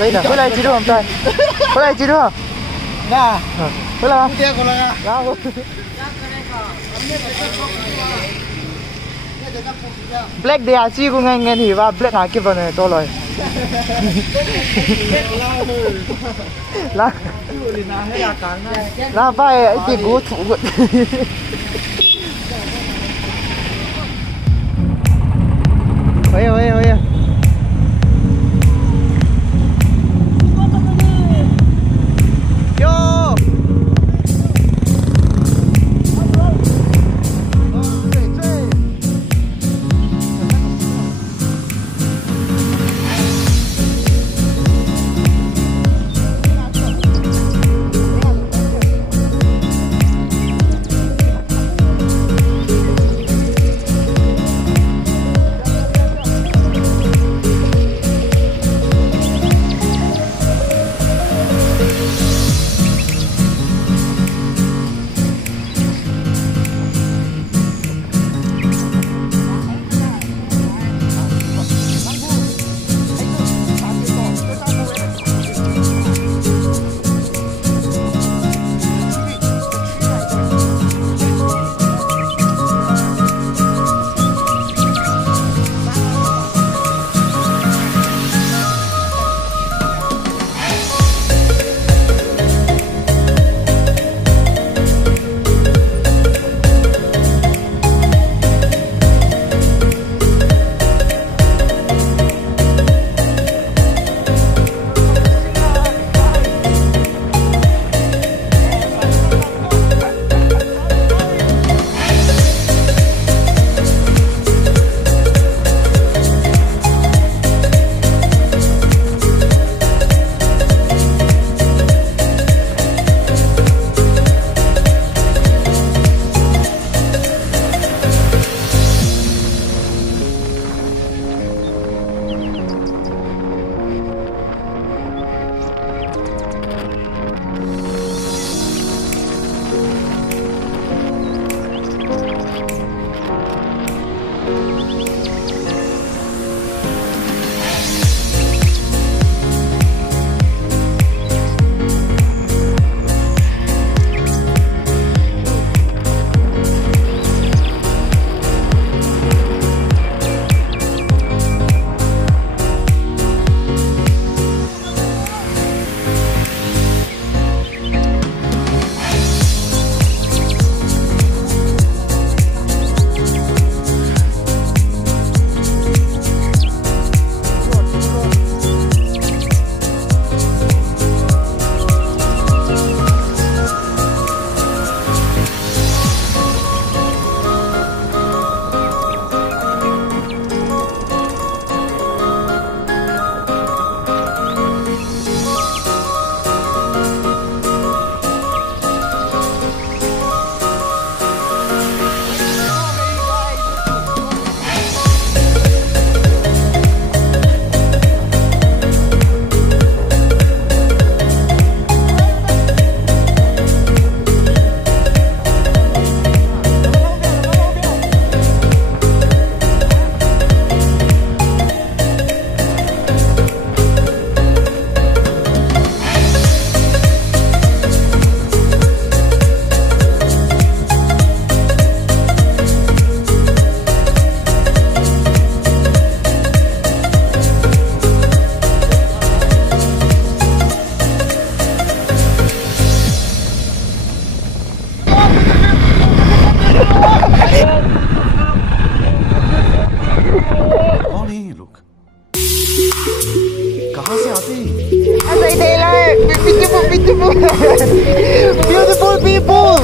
可以的，回来记录我们在，回来记录。那，回来吗？过来啊。然后。Black dia chi ko ngai ngai thì va black à kia vào này to rồi. Là phải cái gì cú thủ. Ôi. Beautiful people.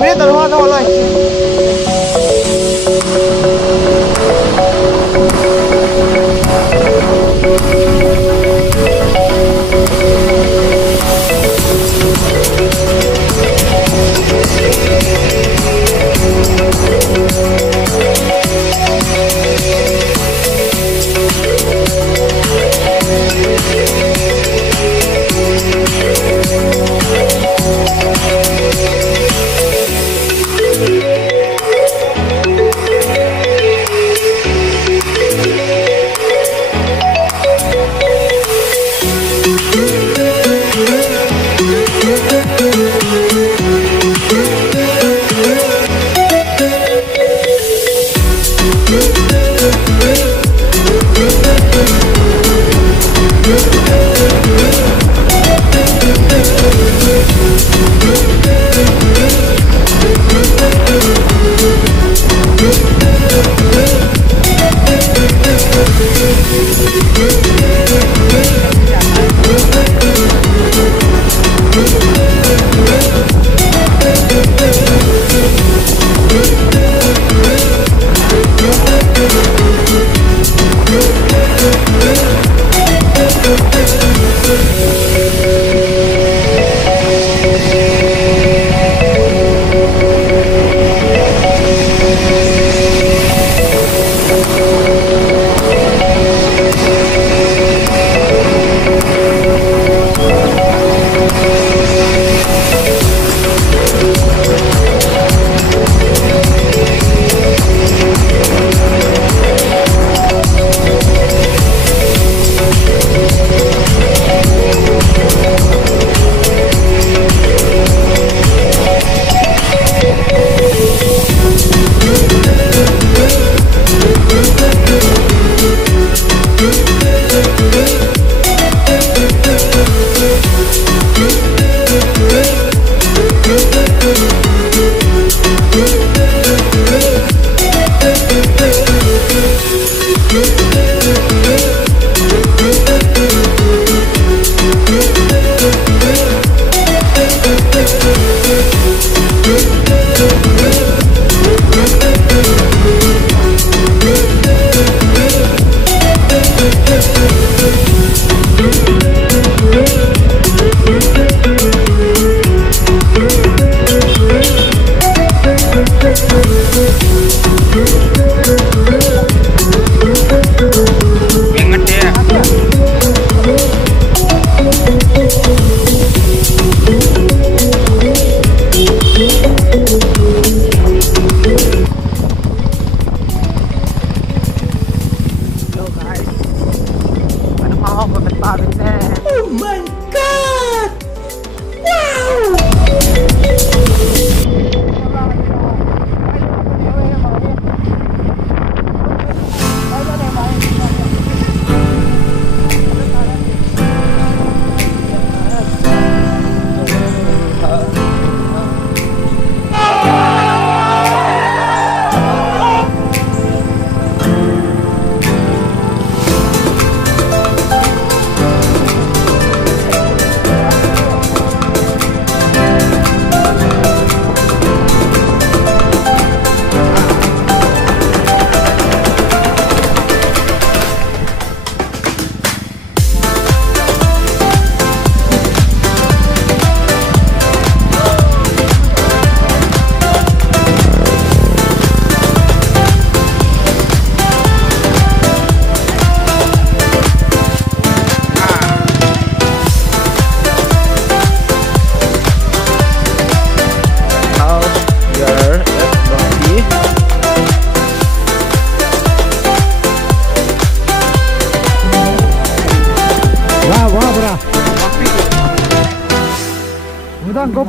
Biết rồi, hoa thôi.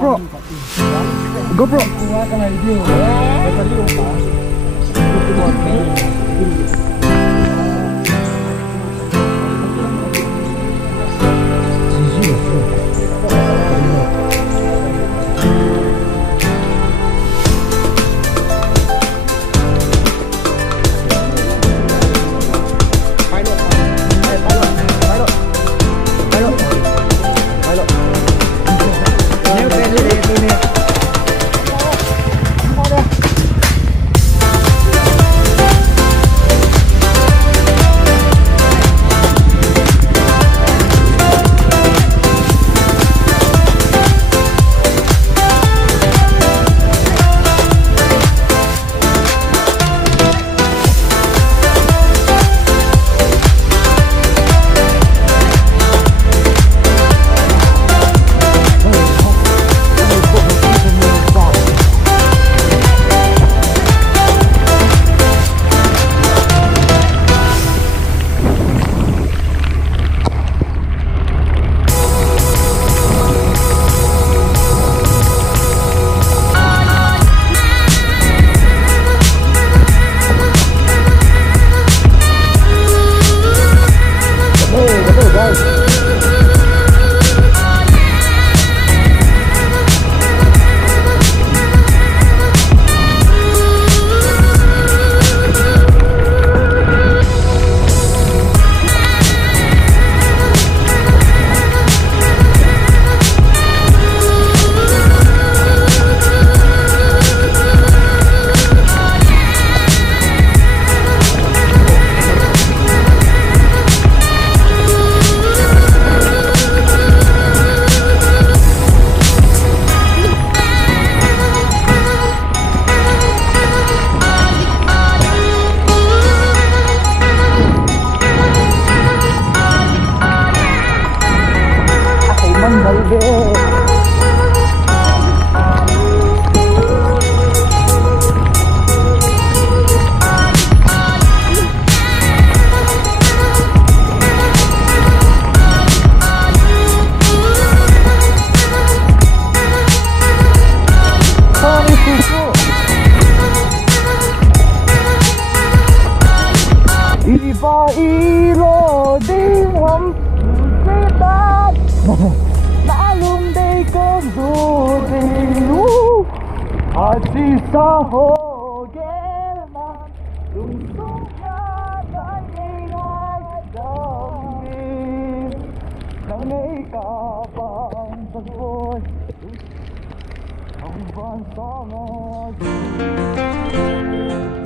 GoPro. GoPro.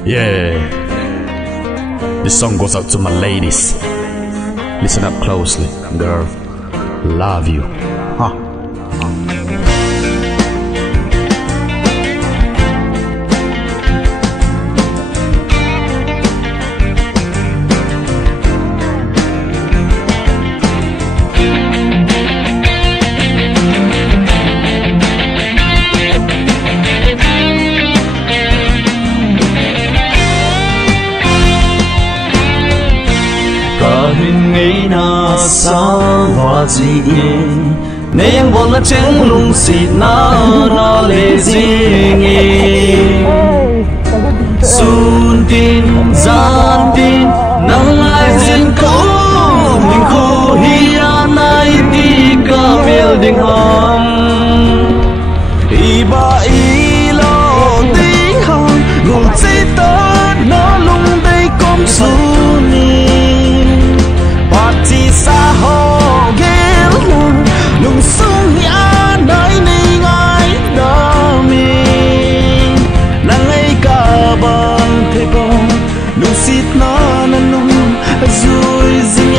Yeah, this song goes out to my ladies. Listen up closely, girl. Love you. Huh. Ngày na sa hoa gì nên bọn nó chén lung xịt na lệ gì xuân tin gian tin nắng ai diễn cố mình cố hi nay đi cả miền đình hồng ba lo tiếng hồng ngủ chỉ tớ nó lung đây công xuân chỉ xa hồ ghé lùng sung nhã nơi này ngay đó mình nắng ấy cả bằng thế bóng lùng xịt nó nung rồi dinh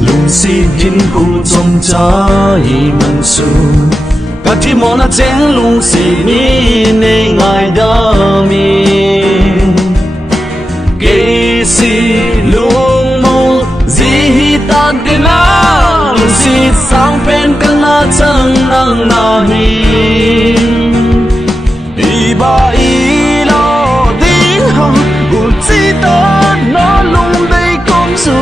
lùng xịt kín khu trong trái măng su cả chỉ mong là chén lung xì mi nên ngày đó mi cái gì lung mong gì ta đến na lung xì sang bên cái na chẳng năng na hi ba lo tiếng hồng buồn chỉ ta nó lung đây con số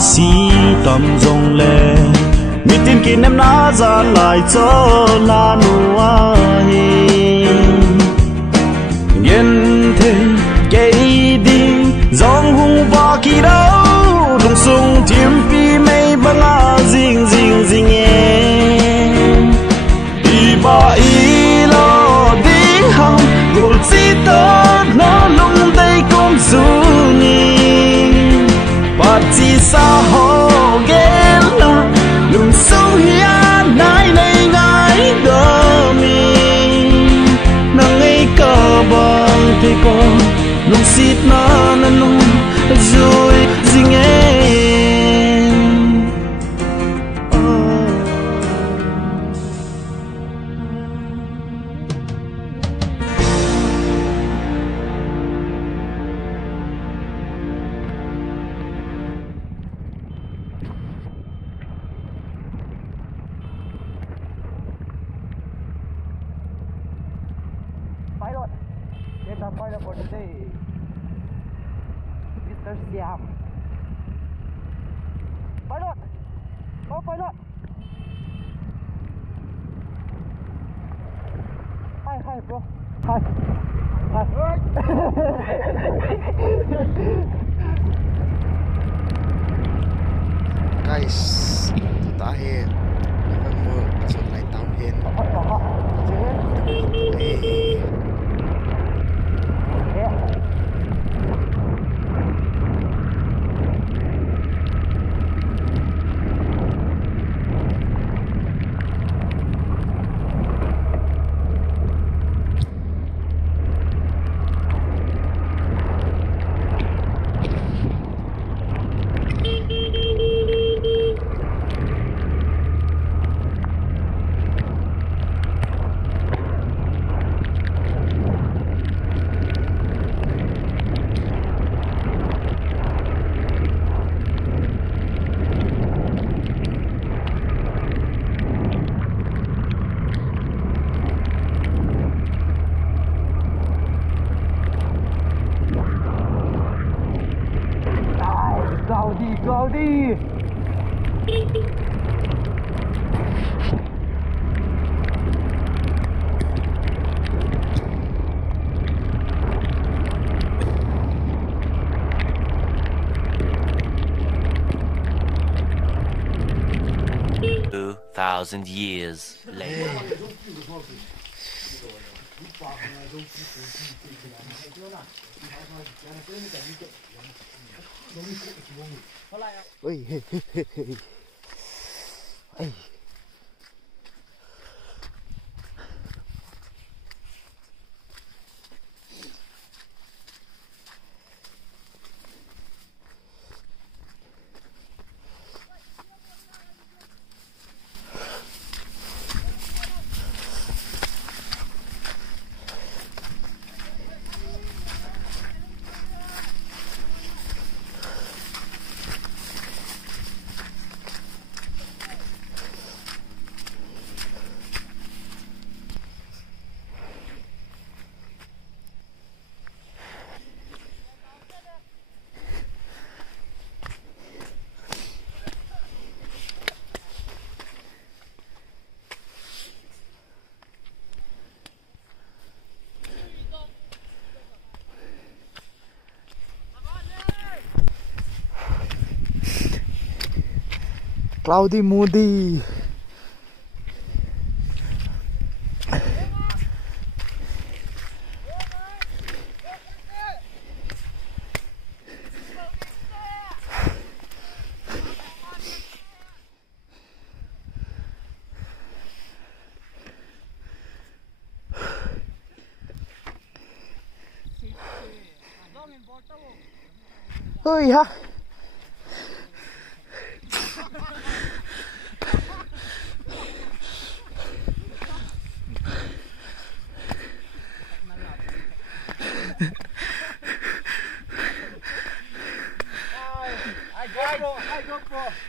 xí tầm rồng lệ mi tin kín em ná ra lại cho là nụ nghiền thêm cây đi dòng hung và kỳ đâu đùng sung thiêm phi mây băng à ding ding ding em đi ba ý lo đi hăng gồm chỉ tớ nó lung tay công dù ni và chỉ sao họ ghé là lung sung hiền nai này ngái đờ mi nang ấy cờ bằng thì con lung xịt nó nung rồi ding em Pilot, get the pilot for today. Mr. Siam. Pilot! Oh, pilot! Hi, bro. Hi. Guys, dahil November sunlight tahun Gaudi! 2,000 years later. Ui, ê. ，cloudy moody。 Ôi ha.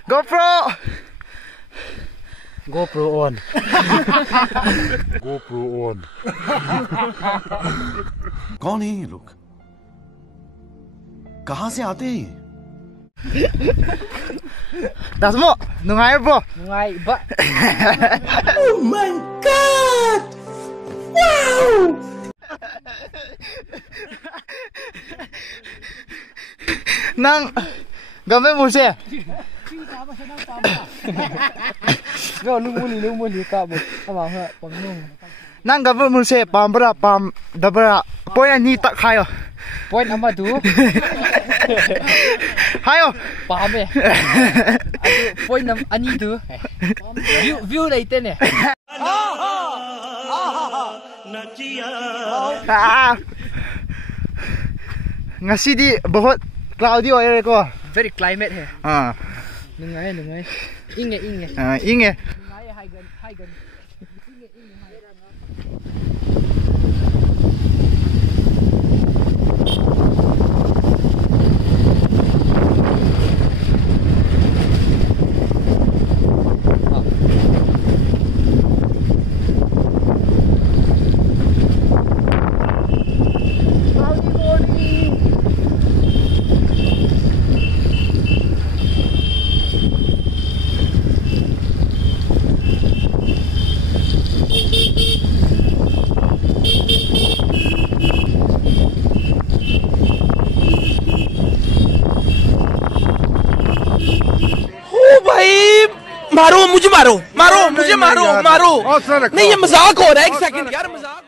GoPro. GoPro on. GoPro on. कौन है ये लोग? कहाँ से आते हैं? Das mo, nungay bro. Nungay ba? Oh my God! Wow! Nang Gamvetmol se. Go lung muli ka mo. Ama ha pangnung. Nang Gamvetmol se pambra pam dabra. Poya ni tak hayo. Point ama tu. Hayo. Pame. Adu point nam ani tu. View lai te ne. Ngasidi bahut cloudy oil ko. Very climate hai. Nungay. Inge. Inge. Nungay hai gan. मुझे मारो नहीं ये मजाक हो रहा है एक सेकंड यार मजाक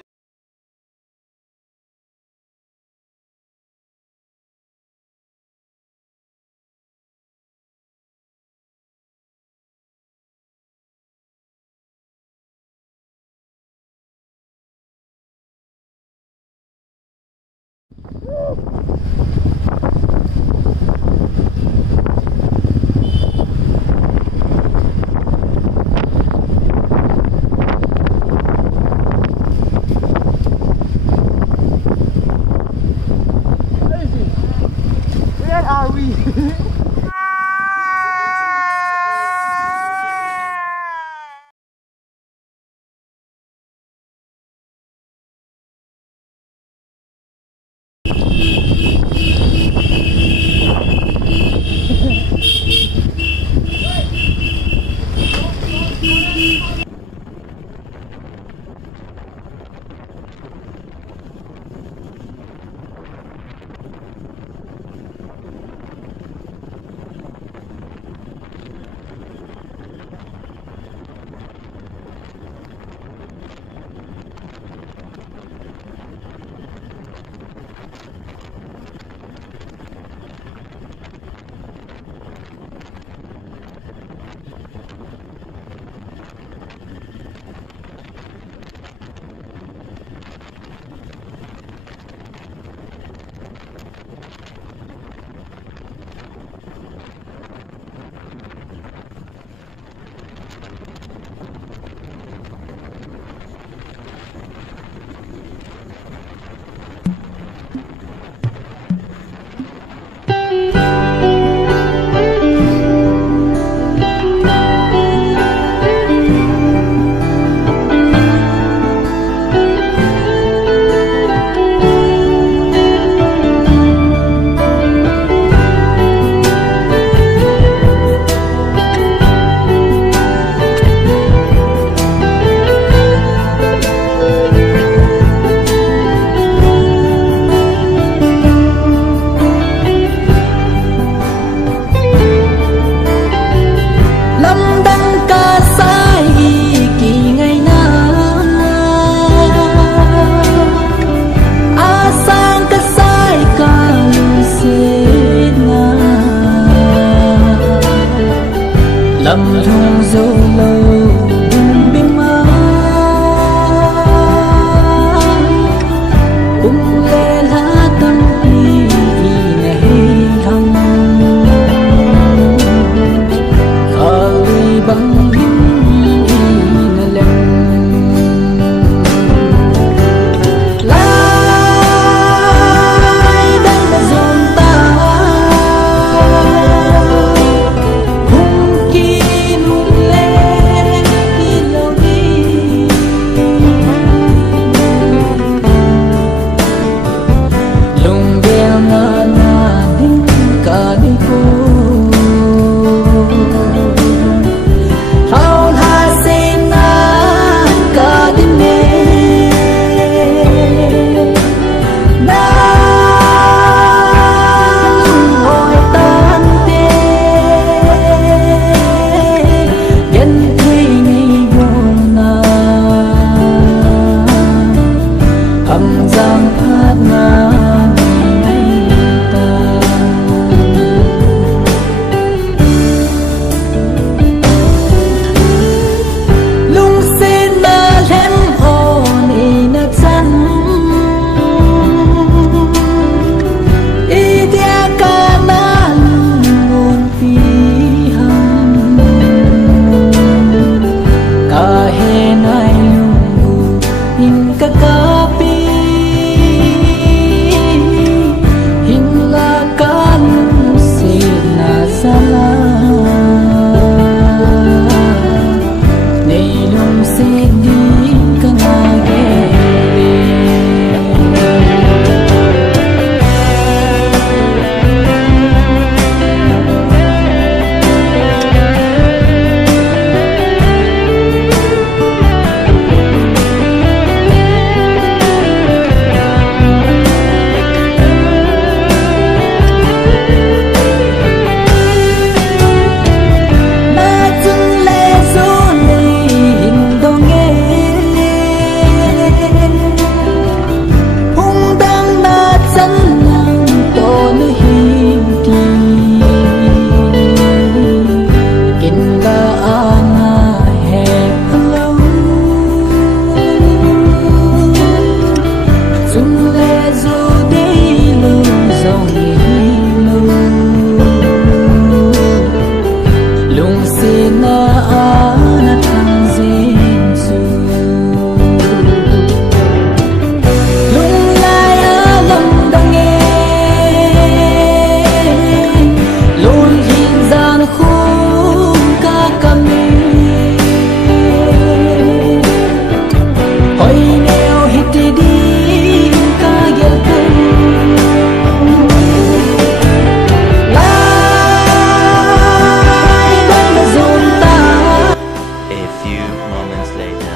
few moments later.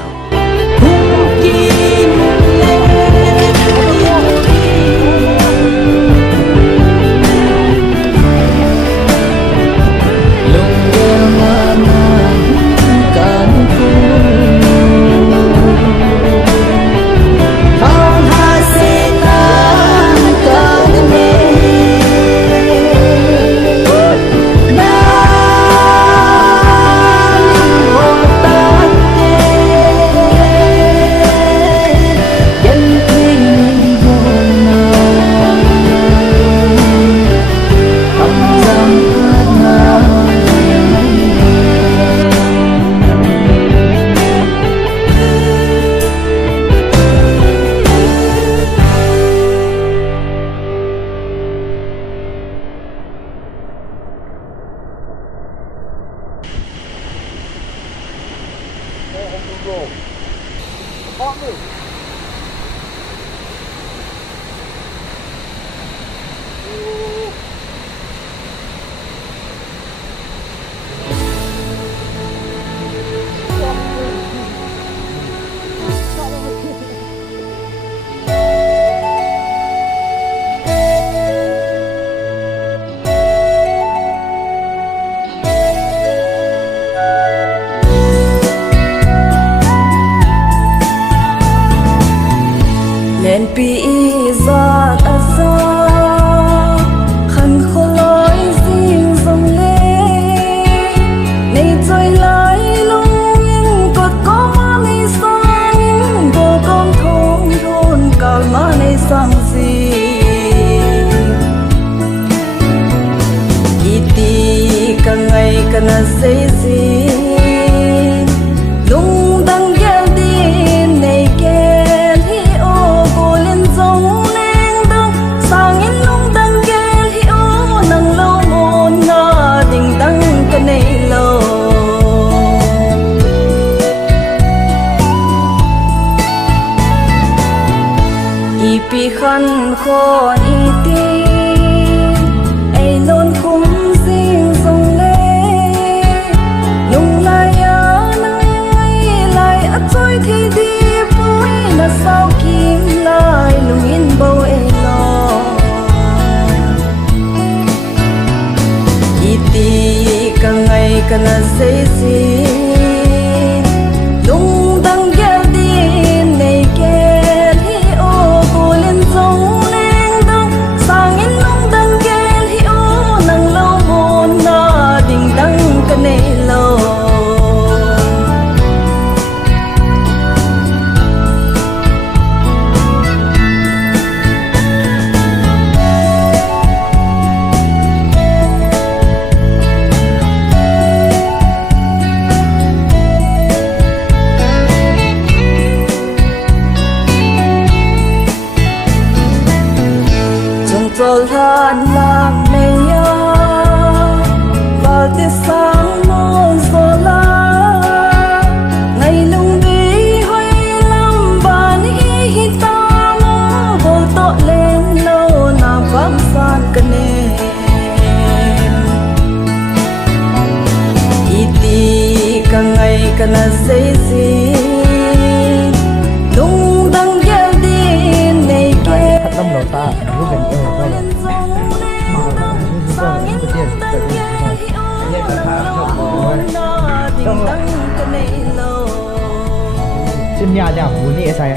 Xin nhà nhà muốn đi sao?